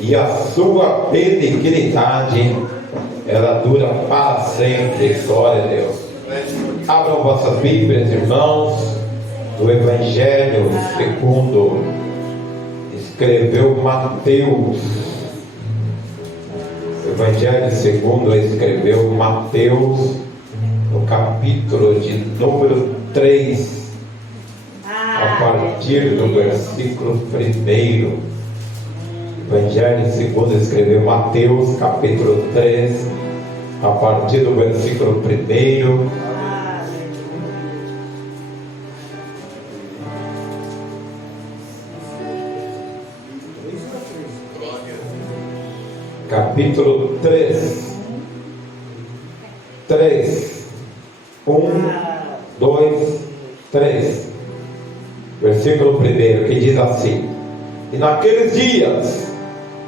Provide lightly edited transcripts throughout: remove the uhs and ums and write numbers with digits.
e a sua benignidade, ela dura para sempre. Glória a Deus. Abram vossas Bíblias, irmãos, do Evangelho segundo escreveu Mateus. O Evangelho segundo escreveu Mateus, no capítulo de número 3, a partir do versículo 1. Evangelho segundo escreveu Mateus, capítulo 3, a partir do versículo 1. Capítulo 3, 1, 2, 3, versículo 1, que diz assim: E naqueles dias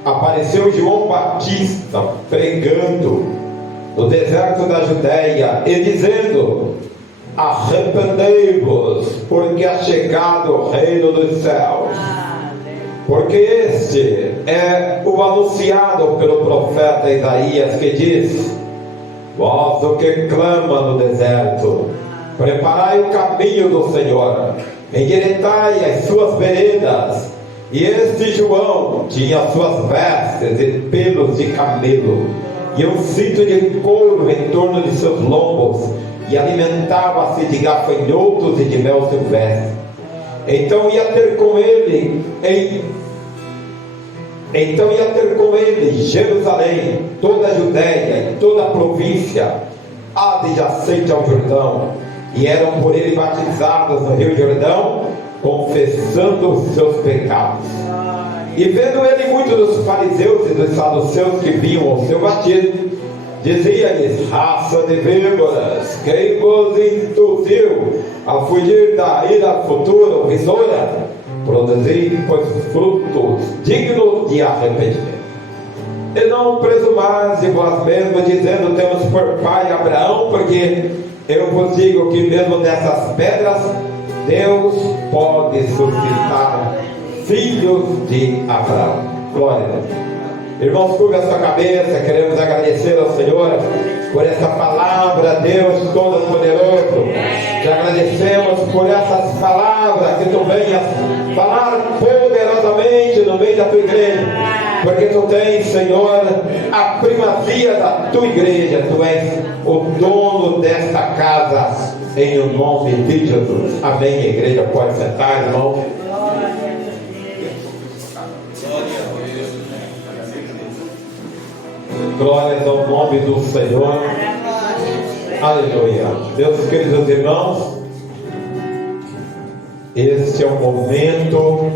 apareceu João Batista pregando no deserto da Judéia e dizendo: Arrependei-vos, porque é chegado o reino dos céus. Porque este é o anunciado pelo profeta Isaías, que diz: Vós o que clama no deserto, preparai o caminho do Senhor, endireitai as suas veredas. E este João tinha suas vestes de pelos de camelo, e um cinto de couro em torno de seus lombos, e alimentava-se de gafanhotos e de mel silvestre. Então ia ter com ele Jerusalém, toda a Judéia e toda a província adjacente ao Jordão, e eram por ele batizados no rio Jordão, confessando os seus pecados. E vendo ele muitos dos fariseus e dos saduceus que vinham ao seu batismo, dizia-lhes: Raça de víboras, quem vos induziu a fugir da ira futura ou vindoura? Produzir, pois, frutos dignos de arrependimento. E não presumais de vós mesmos, dizendo: temos por pai Abraão, porque eu vos digo que mesmo dessas pedras Deus pode suscitar filhos de Abraão. Glória a Deus. Irmãos, curva a sua cabeça. Queremos agradecer ao Senhor por essa palavra, Deus Todo-Poderoso. Te agradecemos por essas palavras, que tu venhas falar poderosamente no meio da tua igreja, porque tu tens, Senhor, a primazia da tua igreja. Tu és o dono desta casa, em o nome de Jesus. Amém. A igreja pode sentar, irmão. Glórias ao nome do Senhor. Aleluia. Meus queridos irmãos, este é o momento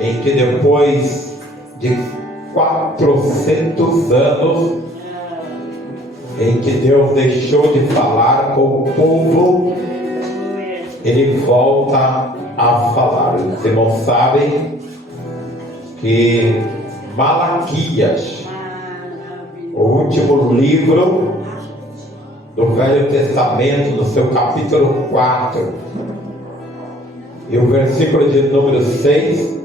em que, depois de 400 anos, em que Deus deixou de falar com o povo, Ele volta a falar. Os irmãos sabem que Malaquias, o último livro do Velho Testamento, no seu capítulo 4, e o versículo de número 6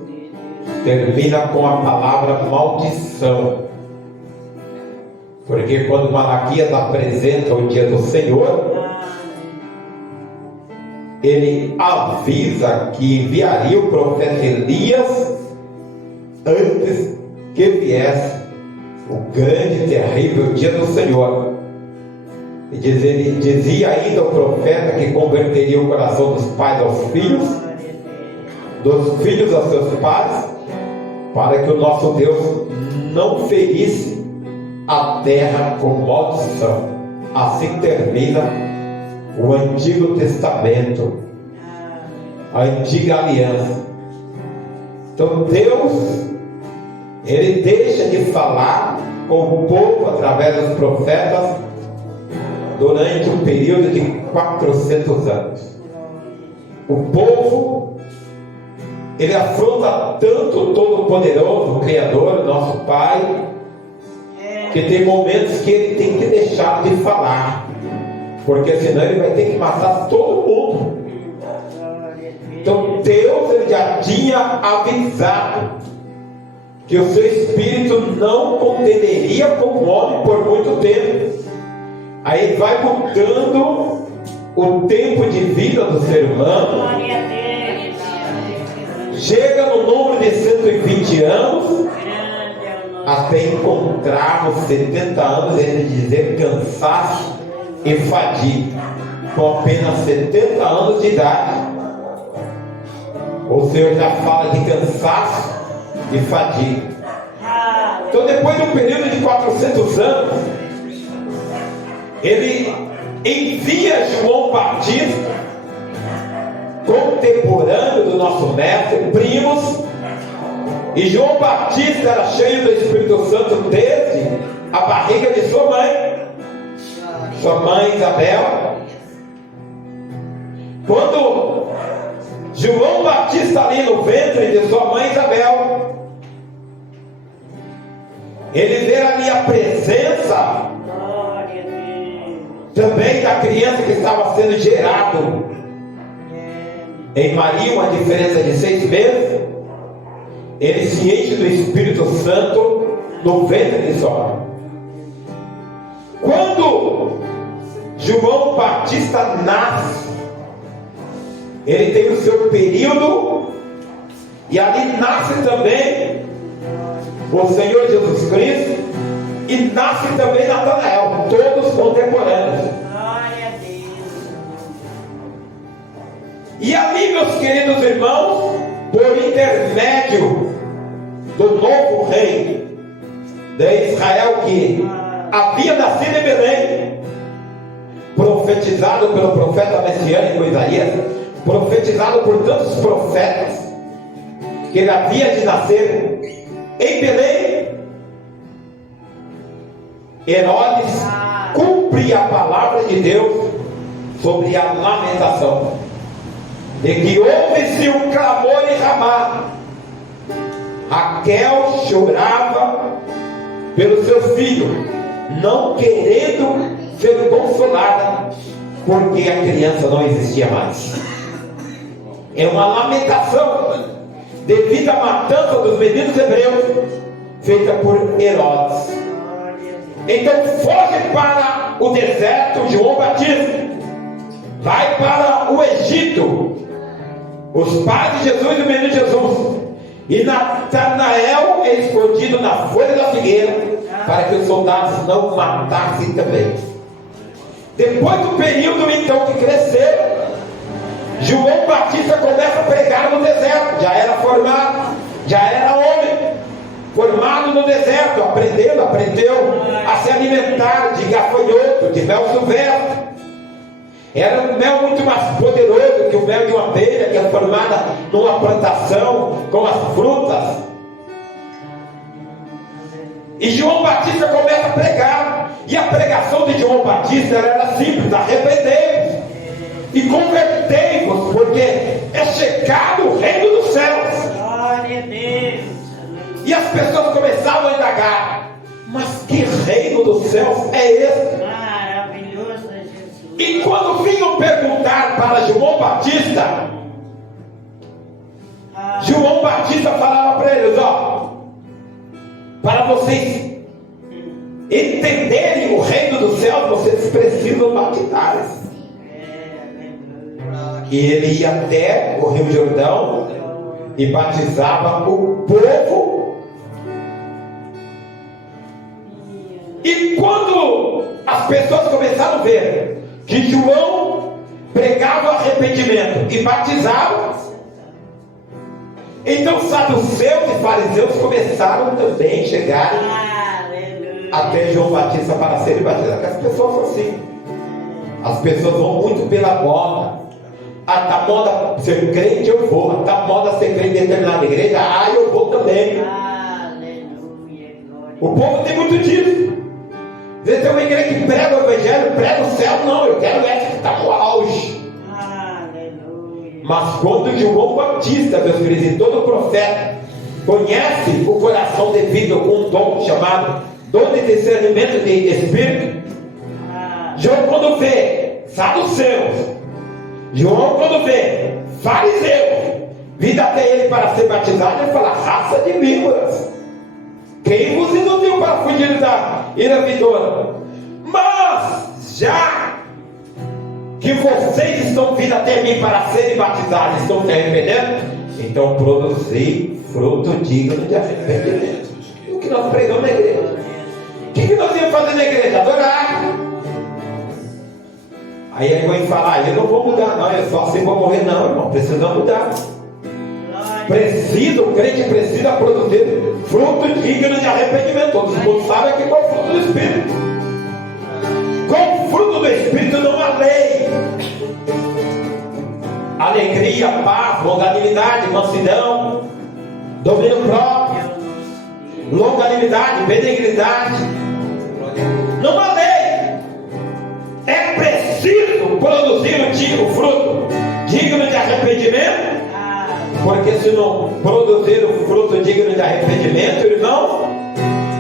termina com a palavra maldição. Porque quando Malaquias apresenta o dia do Senhor, ele avisa que enviaria o profeta Elias antes que viesse o grande e terrível dia do Senhor. E ele dizia ainda o profeta que converteria o coração dos pais aos filhos, dos filhos aos seus pais, para que o nosso Deus não ferisse a terra com maldição. Assim termina o Antigo Testamento, a antiga aliança. Então Deus, Ele deixa de falar com o povo através dos profetas durante um período de 400 anos. O povo, ele afronta tanto o Todo-Poderoso, o Criador, o nosso Pai, que tem momentos que ele tem que deixar de falar, porque senão ele vai ter que matar todo mundo. Então Deus, ele já tinha avisado que o seu espírito não contenderia com o homem por muito tempo. Aí ele vai mudando o tempo de vida do ser humano. Chega no número de 120 anos, até encontrarmos 70 anos, ele dizer cansaço e fadiga, com apenas 70 anos de idade. O Senhor já fala de cansaço e fadiga. Então, depois de um período de 400 anos, ele envia João Batista, contemporâneo do nosso mestre, primos. E João Batista era cheio do Espírito Santo desde a barriga de sua mãe Isabel. Quando João Batista ali no ventre de sua mãe Isabel, ele vê ali a presença também da criança que estava sendo gerado em Maria, uma diferença de 6 meses. Ele se enche do Espírito Santo no ventre de sua mãe. Quando João Batista nasce, ele tem o seu período, e ali nasce também o Senhor Jesus Cristo, e nasce também Natanael, todos contemporâneos. E ali, meus queridos irmãos, por intermédio do novo rei de Israel, que havia nascido em Belém, profetizado pelo profeta messiânico Isaías, profetizado por tantos profetas, que ele havia de nascer em Belém, Herodes cumpre a palavra de Deus sobre a lamentação, de que houve-se um clamor em Ramá. Raquel chorava pelo seu filho, não querendo ser consolada, porque a criança não existia mais. É uma lamentação devido à matança dos meninos hebreus feita por Herodes. Então foge para o deserto João Batista, vai para o Egito, os pais de Jesus e o menino Jesus, e Natanael é escondido na folha da figueira, para que os soldados não matassem também. Depois do período então que cresceram, João Batista começa a pregar no deserto. Já era formado, já era homem, formado no deserto, aprendeu a se alimentar de gafanhoto, de mel silvestre. Era um mel muito mais poderoso que o mel de uma abelha, que é formada numa plantação com as frutas. E João Batista começa a pregar, e a pregação de João Batista era simples: arrependei-vos e convertei-vos, porque é chegado o reino dos céus. Glória a Deus. E as pessoas começavam a indagar: mas que reino dos céus é esse? Maravilhoso é Jesus. E quando vinham perguntar para João Batista, João Batista falava para eles: ó, para vocês entenderem o reino dos céus, vocês precisam batizar. E ele ia até o Rio Jordão e batizava o povo. E quando as pessoas começaram a ver que João pregava arrependimento e batizava, então saduceus e fariseus começaram também a chegar até João Batista para serem batizados. As pessoas são assim. As pessoas vão muito pela moda. Ah, tá moda ser crente, eu vou. Tá moda ser crente em determinada igreja, eu vou também. Aleluia. O povo tem muito disso. Você tem uma igreja que prega o evangelho, prega o céu, não, eu quero essa que está no auge. Aleluia. Mas quando João Batista, meus queridos, e todo profeta conhece o coração devido a um dom chamado dom de discernimento de espírito, João quando vê saduceus, João quando vê fariseus vindo até ele para ser batizado, ele fala: raça de víboras, Quem vos induziu para fugir da ira vindoura? Mas já que vocês estão vindo até mim para serem batizados, estão se arrependendo, então produzi fruto digno de arrependimento. O que nós pregamos na igreja? O que nós íamos fazer na igreja? Adorar. Aí a irmã fala, eu não vou mudar, não, eu só assim vou morrer, não, irmão, precisa mudar. Preciso, o crente precisa produzir fruto digno de arrependimento. Todo mundo sabe aqui qual é o fruto do Espírito. Com o fruto do Espírito não há lei. Alegria, paz, longanimidade, mansidão, domínio próprio, longanimidade, benignidade. Não há lei. É preciso produzir o fruto digno de arrependimento. Porque se não produzir o fruto digno de arrependimento, irmão,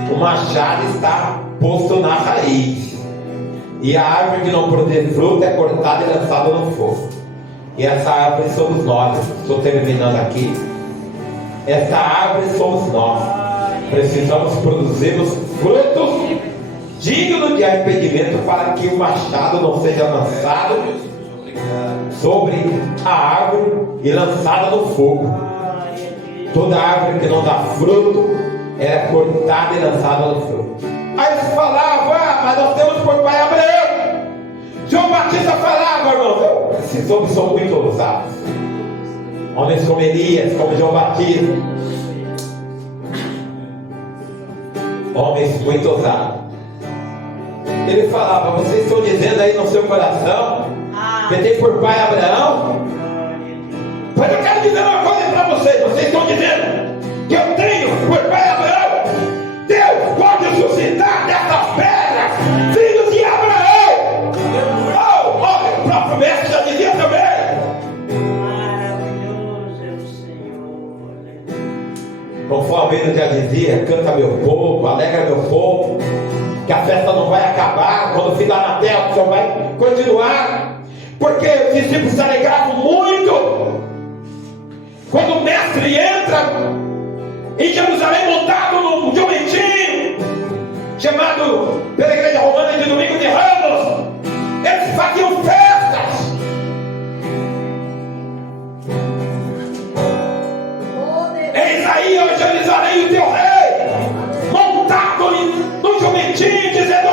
o machado está posto na raiz. E a árvore que não produz fruto é cortada e lançada no fogo. E essa árvore somos nós. Estou terminando aqui. Essa árvore somos nós. Precisamos produzir os frutos dignos de arrependimento para que o machado não seja lançado sobre a árvore e lançada no fogo. Toda árvore que não dá fruto era cortada e lançada no fogo. Aí se falava, mas nós temos por pai Abraão. João Batista falava, irmão, esses homens são muito ousados. Homens como Elias, como João Batista. Homens muito ousados. Ele falava, vocês estão dizendo aí no seu coração que tem por pai Abraão? Mas eu quero dizer uma coisa para vocês. Vocês estão dizendo que eu tenho por pai Abraão? Deus pode suscitar dessas pedras filhos de Abraão. Oh, o próprio mestre já dizia também. Maravilhoso é o Senhor. Conforme ele já dizia, canta meu povo, alegra meu povo, que a festa não vai acabar. Quando ficar na terra, o Senhor vai continuar. Porque os discípulos se alegravam muito quando o mestre entra em Jerusalém montado num jumentinho chamado pela igreja romana de Domingo de Ramos. Eles faziam festas. Eis aí, ó Jerusalém, o teu rei, montado num jumentinho, dizendo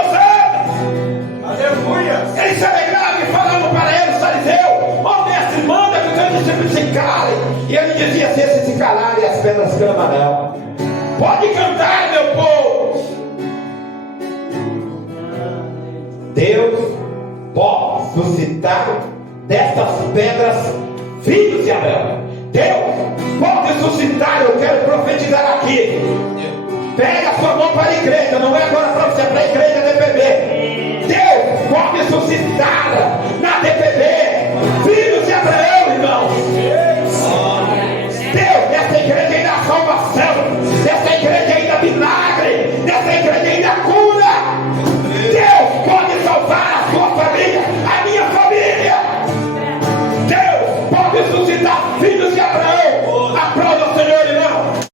aleluia. Eles se alegravam e falavam para ele, o fariseu, ó mestre, manda que os teus discípulos se calem. E ele dizia, se esses se calarem, as pedras clamarão. Pode cantar, meu povo. Deus pode suscitar destas pedras filhos de Abraão. Deus pode suscitar, eu quero profetizar aqui. Pega a sua mão para a igreja, não é agora para